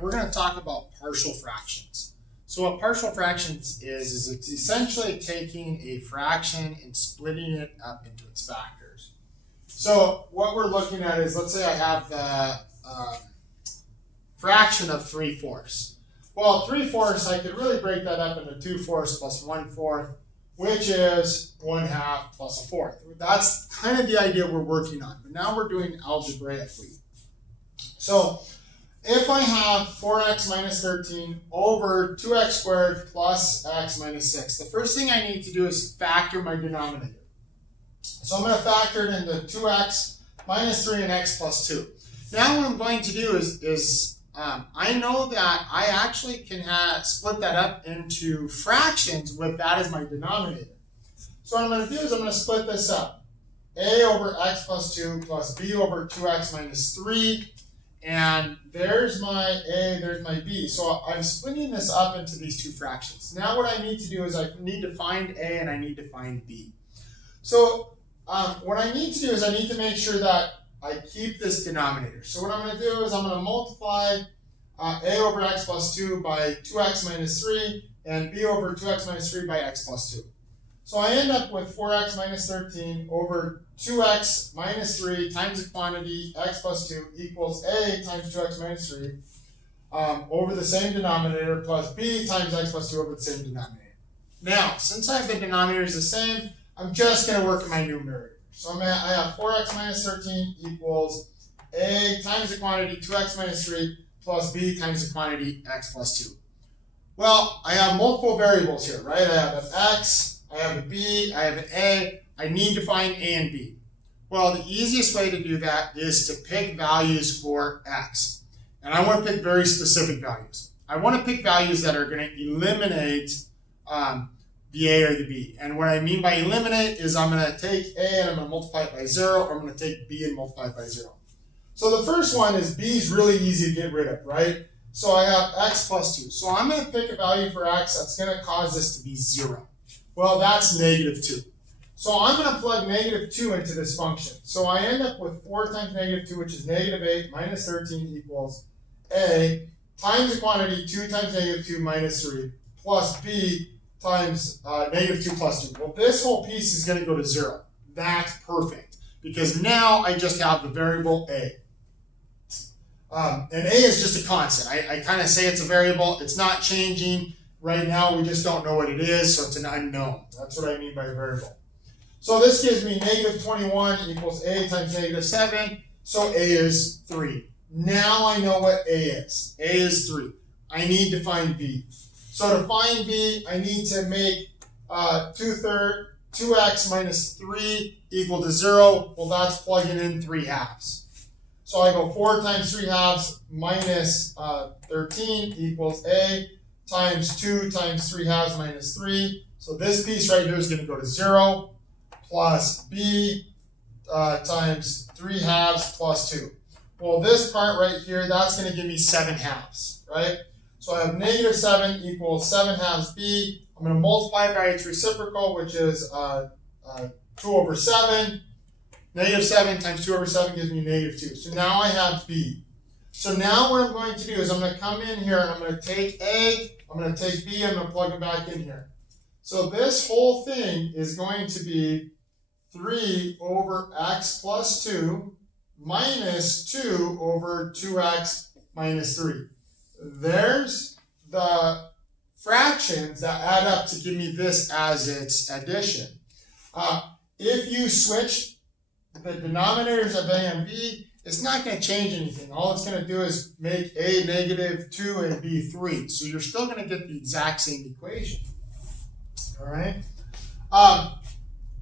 we're gonna talk about partial fractions. So what partial fractions is it's essentially taking a fraction and splitting it up into its factors. So what we're looking at is, let's say I have the fraction of 3/4. Well, 3/4, I could really break that up into 2/4 plus 1/4, which is 1/2 plus 1/4. That's kind of the idea we're working on, but now we're doing algebraically. So if I have 4x minus 13 over 2x squared plus x minus 6, the first thing I need to do is factor my denominator. So I'm going to factor it into 2x minus 3 and x plus 2. Now what I'm going to do is I know that I actually can split that up into fractions with that as my denominator. So what I'm going to do is I'm going to split this up. A over x plus 2 plus b over 2x minus 3. And there's my a, there's my b. So I'm splitting this up into these two fractions. Now what I need to do is I need to find a and I need to find b. So what I need to do is I need to make sure that I keep this denominator. So what I'm going to do is I'm going to multiply a over x plus 2 by 2x minus 3 and b over 2x minus 3 by x plus 2. So I end up with 4x minus 13 over 2x minus 3 times the quantity x plus 2 equals a times 2x minus 3 over the same denominator plus b times x plus 2 over the same denominator. Now, since I have the denominators the same, I'm just going to work in my numerator. So I have 4x minus 13 equals a times the quantity 2x minus 3 plus b times the quantity x plus 2. Well, I have multiple variables here, right? I have an x, I have a b, I have an a. I need to find a and b. Well, the easiest way to do that is to pick values for x. And I want to pick very specific values. I want to pick values that are going to eliminate the a or the b. And what I mean by eliminate is I'm going to take a and I'm going to multiply it by 0, or I'm going to take b and multiply it by 0. So the first one is b is really easy to get rid of, right? So I have x plus 2. So I'm going to pick a value for x that's going to cause this to be 0. Well, that's negative 2. So I'm going to plug negative 2 into this function. So I end up with 4 times negative 2, which is negative 8 minus 13 equals a times the quantity 2 times negative 2 minus 3 plus b times negative 2 plus 2. Well, this whole piece is going to go to 0. That's perfect, because now I just have the variable a. And a is just a constant. I kind of say it's a variable. It's not changing. Right now, we just don't know what it is, so it's an unknown. That's what I mean by variable. So this gives me negative 21 equals a times negative 7. So a is 3. Now I know what a is. A is 3. I need to find b. So to find b, I need to make 2x minus 3 equal to 0. Well, that's plugging in 3/2. So I go 4 times 3/2 minus 13 equals a times 2 times 3/2 minus 3. So this piece right here is going to go to 0 plus b times 3/2 plus 2. Well, this part right here, that's going to give me 7/2, right? So I have negative 7 equals 7/2 b. I'm going to multiply it by its reciprocal, which is 2 over 7. Negative 7 times 2 over 7 gives me negative 2. So now I have b. So now what I'm going to do is I'm going to come in here and I'm going to take a, I'm going to take b, I'm going to plug it back in here. So this whole thing is going to be 3 over x plus 2 minus 2 over 2x minus 3. There's the fractions that add up to give me this as its addition. If you switch the denominators of a and b, it's not going to change anything. All it's going to do is make a negative 2 and b 3. So you're still going to get the exact same equation. All right.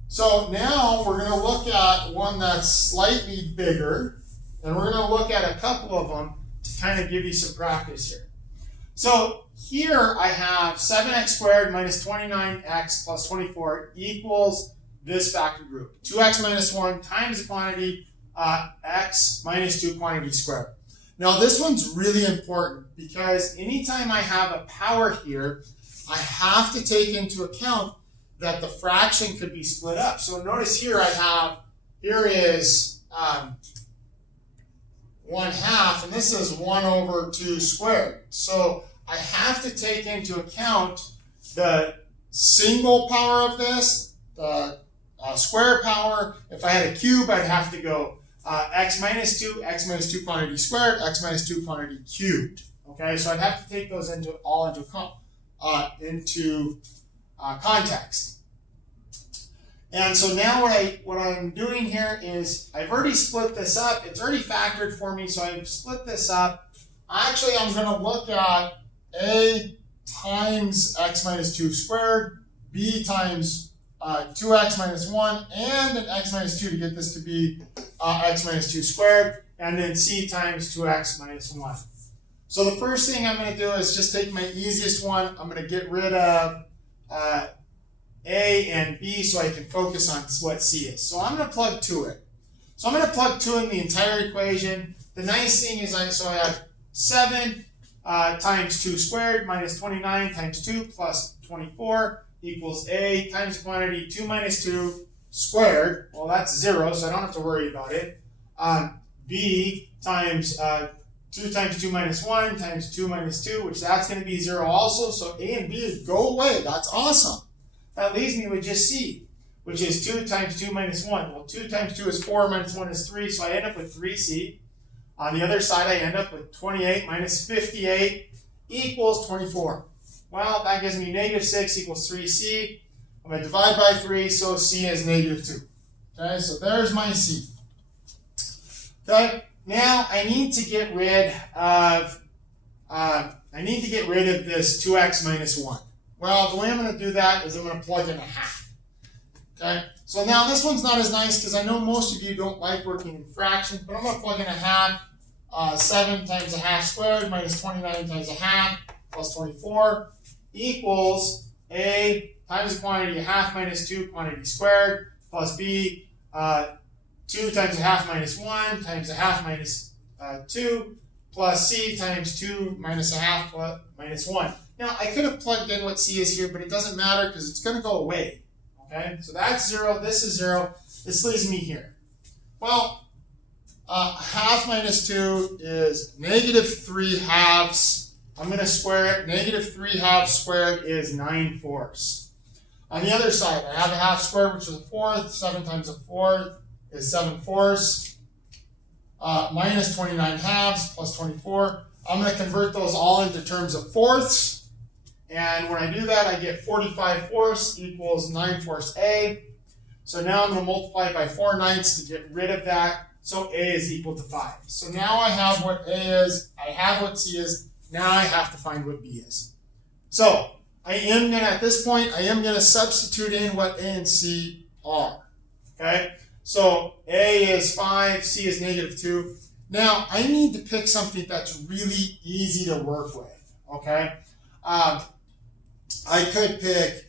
So now we're going to look at one that's slightly bigger, and we're going to look at a couple of them to kind of give you some practice here. So here I have 7x squared minus 29x plus 24 equals this factor group. 2x minus 1 times the quantity x minus 2 quantity squared. Now this one's really important because anytime I have a power here, I have to take into account that the fraction could be split up. So notice here I have, here is 1/2, and this is 1 over 2 squared. So I have to take into account the single power of this, the square power. If I had a cube, I'd have to go x minus 2 quantity squared, x minus 2 quantity cubed. Okay, so I'd have to take those into context. And so now what I'm doing here is I've already split this up. It's already factored for me, so I've split this up. Actually, I'm going to look at a times x minus 2 squared, b times 2x minus 1, and an x minus 2 to get this to be x minus 2 squared, and then c times 2x minus 1. So the first thing I'm going to do is just take my easiest one. I'm going to get rid of a and b so I can focus on what c is. So I'm going to plug 2 in. So I'm going to plug 2 in the entire equation. The nice thing is I have 7 times 2 squared minus 29 times 2 plus 24 equals a times quantity 2 minus 2 squared. Well, that's 0, so I don't have to worry about it. B times 2 times 2 minus 1 times 2 minus 2, which that's going to be 0 also. So a and b go away. That's awesome. That leaves me with just c, which is 2 times 2 minus 1. Well, 2 times 2 is 4 minus 1 is 3, so I end up with 3c. On the other side, I end up with 28 minus 58 equals 24. Well, that gives me negative 6 equals 3c. I'm going to divide by 3, so c is negative 2. Okay, so there's my c. Okay, now I need to get rid of this 2x minus 1. Well, the way I'm going to do that is I'm going to plug in a half. Okay, so now this one's not as nice because I know most of you don't like working in fractions, but I'm going to plug in a half. 7 times a half squared minus 29 times a half plus 24 equals a times the quantity a half minus 2 quantity squared plus b 2 times a half minus 1 times a half minus 2 plus c times 2 minus a half plus minus 1. Now, I could have plugged in what c is here, but it doesn't matter because it's going to go away. Okay, so that's 0, this is 0, this leaves me here. Well, half minus 2 is negative 3 halves. I'm going to square it. Negative 3 halves squared is 9/4. On the other side, I have a half squared, which is a fourth. 7 times a fourth is 7/4. Minus 29 halves plus 24. I'm going to convert those all into terms of fourths. And when I do that, I get 45/4 equals 9/4 a. So now I'm going to multiply by 4/9 to get rid of that. So a is equal to 5. So now I have what a is, I have what c is, now I have to find what b is. So at this point, I am going to substitute in what a and c are. Okay? So a is 5, c is negative 2. Now, I need to pick something that's really easy to work with. Okay? I could pick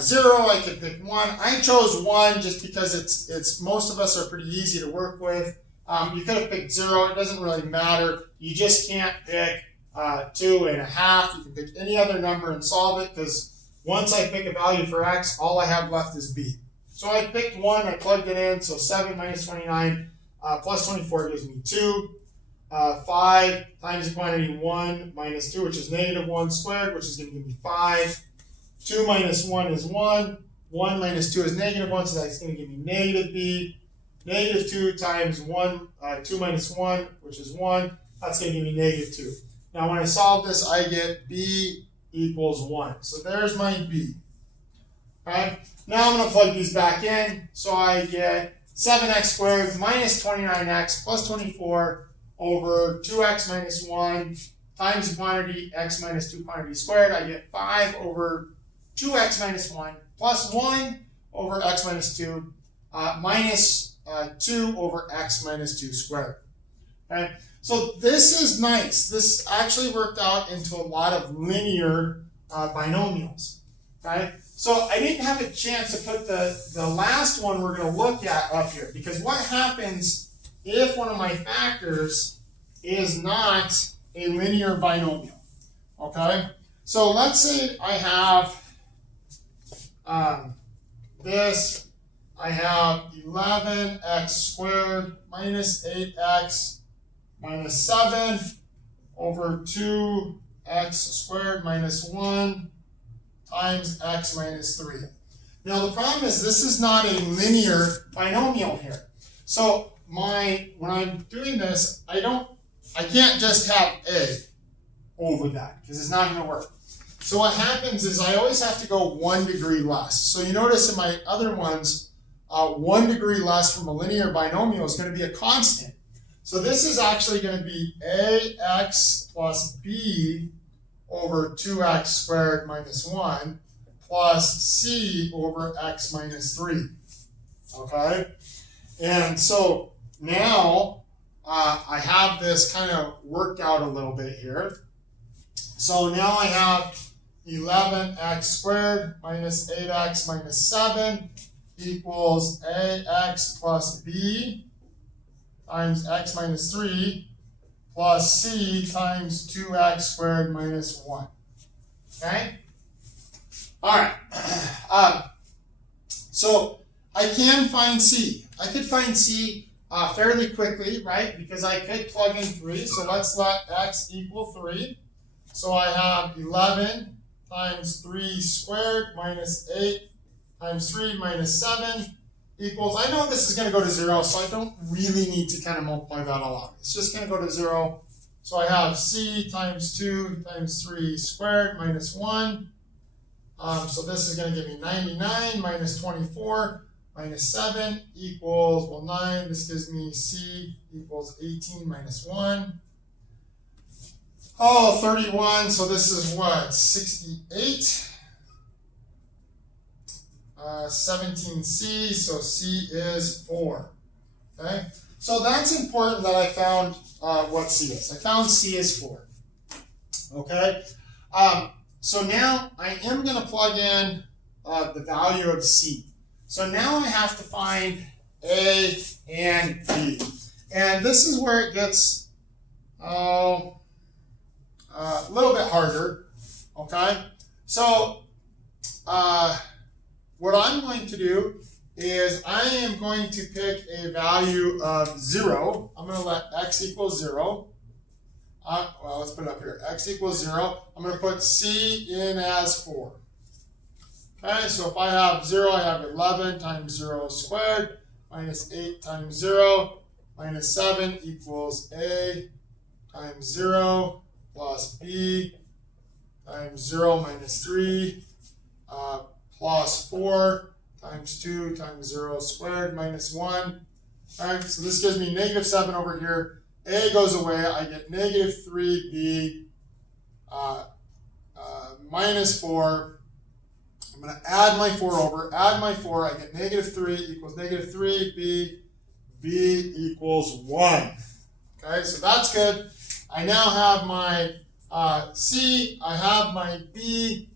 0, I could pick 1. I chose 1 just because it's most of us are pretty easy to work with. You could have picked 0, it doesn't really matter. You just can't pick 2.5. You can pick any other number and solve it because once I pick a value for x, all I have left is b. So I picked 1, I plugged it in, so 7 minus 29 plus 24 gives me 2. 5 times the quantity 1 minus 2, which is negative 1 squared, which is going to give me 5. 2 minus 1 is 1. 1 minus 2 is negative 1, so that's going to give me negative b. Negative 2 times 2 minus 1, which is 1. That's going to give me negative 2. Now when I solve this, I get b equals 1. So there's my b. Okay? Now I'm going to plug these back in. So I get 7x squared minus 29x plus 24 over 2x minus 1 times the quantity x minus 2 quantity squared. I get 5 over 2x minus 1 plus 1 over x minus 2 minus 2 over x minus 2 squared. Okay? So this is nice. This actually worked out into a lot of linear binomials. Okay? So I didn't have a chance to put the last one we're going to look at up here, because what happens if one of my factors is not a linear binomial? Okay? So let's say I have this. I have 11x squared minus 8x minus 7 over 2x squared minus 1 times x minus 3. Now the problem is this is not a linear binomial here. So when I'm doing this, I can't just have a over that because it's not going to work. So what happens is I always have to go 1 degree less. So you notice in my other ones, 1 degree less from a linear binomial is going to be a constant. So this is actually going to be ax plus b over 2x squared minus 1 plus c over x minus 3. Okay? And so now I have this kind of worked out a little bit here. So now I have 11x squared minus 8x minus 7 equals ax plus b times x minus 3 plus c times 2x squared minus 1. Okay? All right. So I can find c. I could find c fairly quickly, right? Because I could plug in 3. So let's let x equal 3. So I have 11 times 3 squared minus 8 times 3 minus 7 equals, I know this is going to go to 0, so I don't really need to kind of multiply that all out. It's just going to go to 0. So I have c times 2 times 3 squared minus 1. So this is going to give me 99 minus 24 minus 7 equals, well, 9. This gives me c equals 18 minus 1. Oh, 31, so this is what, 68? 17c, so c is 4. Okay, so that's important that I found what c is. I found c is 4. Okay, so now I am going to plug in the value of c. So now I have to find a and b. And this is where it gets a little bit harder. Okay, so what I'm going to do is I am going to pick a value of 0. I'm going to let x equal 0. Well, let's put it up here. X equals 0. I'm going to put c in as 4. Okay, so if I have 0, I have 11 times 0 squared minus 8 times 0 minus 7 equals a times 0 plus b times 0 minus 3 plus 4 times 2 times 0 squared minus 1. All right, so this gives me negative 7 over here. A goes away. I get negative 3b minus 4. I'm going to add my 4 over. Add my 4. I get negative 3 equals negative 3b. B equals 1. Okay, so that's good. I now have my c. I have my b.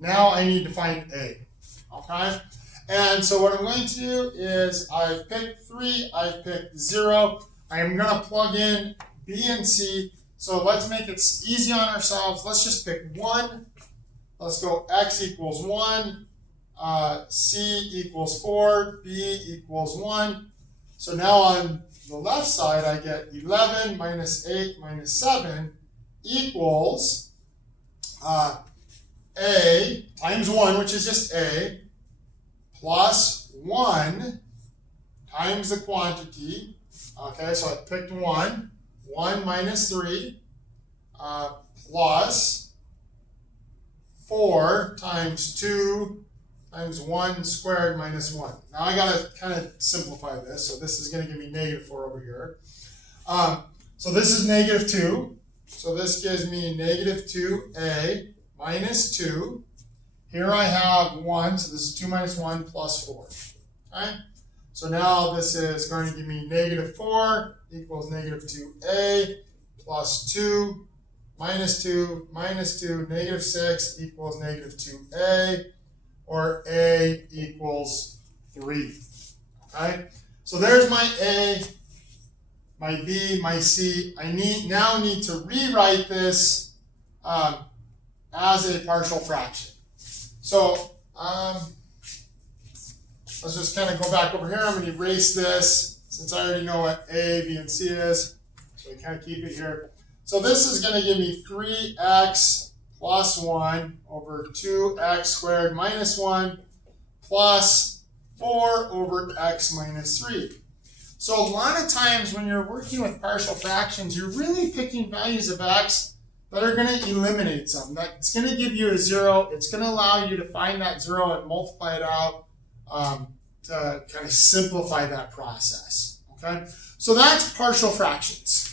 Now I need to find a. Okay? And so what I'm going to do is I've picked 3, I've picked 0. I am going to plug in b and c. So let's make it easy on ourselves. Let's just pick 1. Let's go x equals 1, c equals 4, b equals 1. So now on the left side, I get 11 minus 8 minus 7 equals a times 1, which is just a, plus 1 times the quantity. Okay, so I picked 1. 1 minus 3 plus 4 times 2 times 1 squared minus 1. Now I got to kind of simplify this. So this is going to give me negative 4 over here. So this is negative 2. So this gives me negative 2a minus 2. Here I have 1. So this is 2 minus 1 plus 4. Okay? So now this is going to give me negative 4 equals negative 2a plus 2 minus 2 minus 2, negative 6 equals negative 2a, or a equals 3. Okay? So there's my a, my b, my c. I now need to rewrite this as a partial fraction. So let's just kind of go back over here. I'm going to erase this since I already know what a, b, and c is. So I can't keep it here. So this is going to give me 3x plus 1 over 2x squared minus 1 plus 4 over x minus 3. So a lot of times when you're working with partial fractions, you're really picking values of x that are going to eliminate something. That's going to give you a 0. It's going to allow you to find that 0 and multiply it out to kind of simplify that process. Okay, so that's partial fractions.